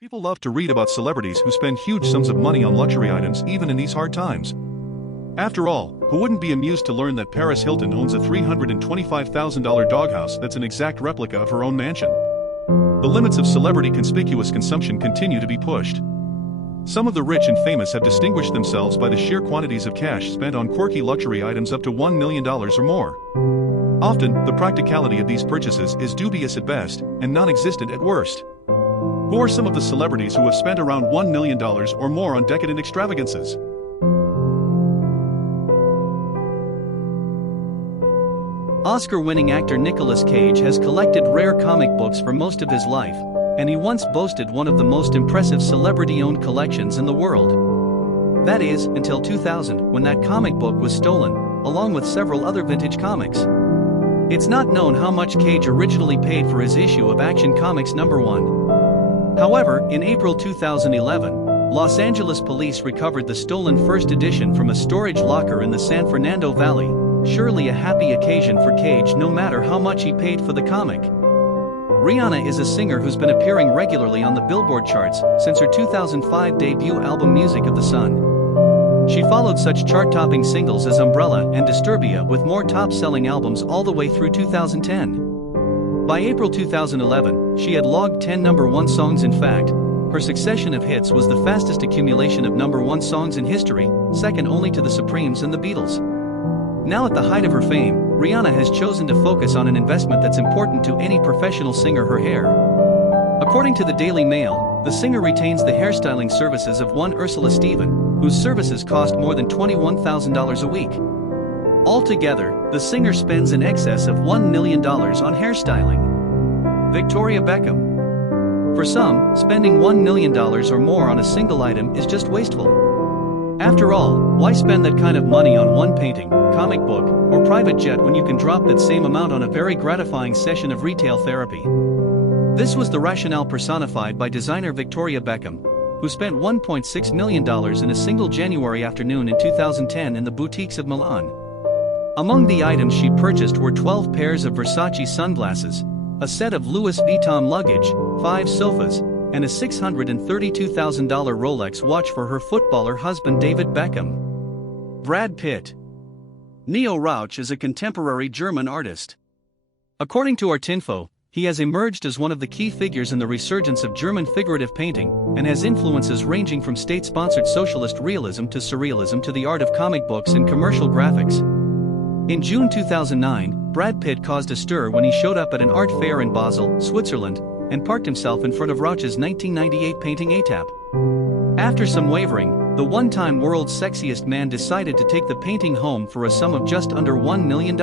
People love to read about celebrities who spend huge sums of money on luxury items even in these hard times. After all, who wouldn't be amused to learn that Paris Hilton owns a $325,000 doghouse that's an exact replica of her own mansion? The limits of celebrity conspicuous consumption continue to be pushed. Some of the rich and famous have distinguished themselves by the sheer quantities of cash spent on quirky luxury items up to $1 million or more. Often, the practicality of these purchases is dubious at best and non-existent at worst. Who are some of the celebrities who have spent around $1 million or more on decadent extravagances? Oscar-winning actor Nicolas Cage has collected rare comic books for most of his life, and he once boasted one of the most impressive celebrity-owned collections in the world. That is, until 2000, when that comic book was stolen, along with several other vintage comics. It's not known how much Cage originally paid for his issue of Action Comics #1. However, in April 2011, Los Angeles police recovered the stolen first edition from a storage locker in the San Fernando Valley, surely a happy occasion for Cage no matter how much he paid for the comic. Rihanna is a singer who's been appearing regularly on the Billboard charts since her 2005 debut album Music of the Sun. She followed such chart-topping singles as Umbrella and Disturbia with more top-selling albums all the way through 2010. By April 2011, she had logged 10 #1 songs. In fact, her succession of hits was the fastest accumulation of #1 songs in history, second only to the Supremes and the Beatles. Now at the height of her fame, Rihanna has chosen to focus on an investment that's important to any professional singer: her hair. According to the Daily Mail, the singer retains the hairstyling services of one Ursula Stephen, whose services cost more than $21,000 a week. Altogether, the singer spends in excess of $1 million on hairstyling. Victoria Beckham. For some, spending $1 million or more on a single item is just wasteful. After all, why spend that kind of money on one painting, comic book, or private jet when you can drop that same amount on a very gratifying session of retail therapy? This was the rationale personified by designer Victoria Beckham, who spent $1.6 million in a single January afternoon in 2010 in the boutiques of Milan. Among the items she purchased were 12 pairs of Versace sunglasses, a set of Louis Vuitton luggage, 5 sofas, and a $632,000 Rolex watch for her footballer husband David Beckham. Brad Pitt. Neo Rauch is a contemporary German artist. According to Artinfo, he has emerged as one of the key figures in the resurgence of German figurative painting, and has influences ranging from state-sponsored socialist realism to surrealism to the art of comic books and commercial graphics. In June 2009, Brad Pitt caused a stir when he showed up at an art fair in Basel, Switzerland, and parked himself in front of Rauch's 1998 painting A-Tap. After some wavering, the one-time world's sexiest man decided to take the painting home for a sum of just under $1 million.